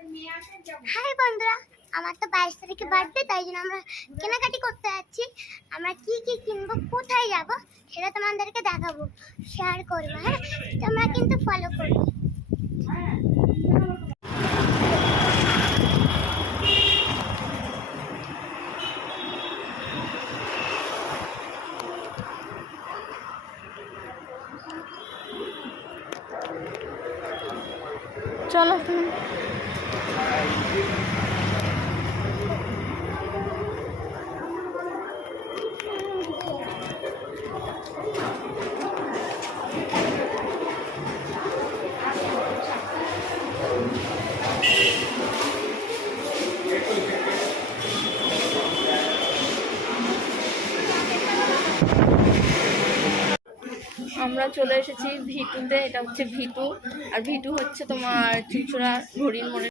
High বন্ধুরা, আমার তো 22 তারিখে বার্থডে, তাই জন্য আমরা কেনাকাটি করতে যাচ্ছি। আমরা কি কি কিনবো, কোথায় যাব সেটা তোমাদেরকে দেখাবো, শেয়ার করবো। হ্যাঁ, তোমরা কিন্তু ফলো করবে। চলো আমরা চলে এসেছি ভিটুতে। এটা হচ্ছে ভিটু, আর ভিটু হচ্ছে তোমার চুচুড়া হরিণ মোড়ে।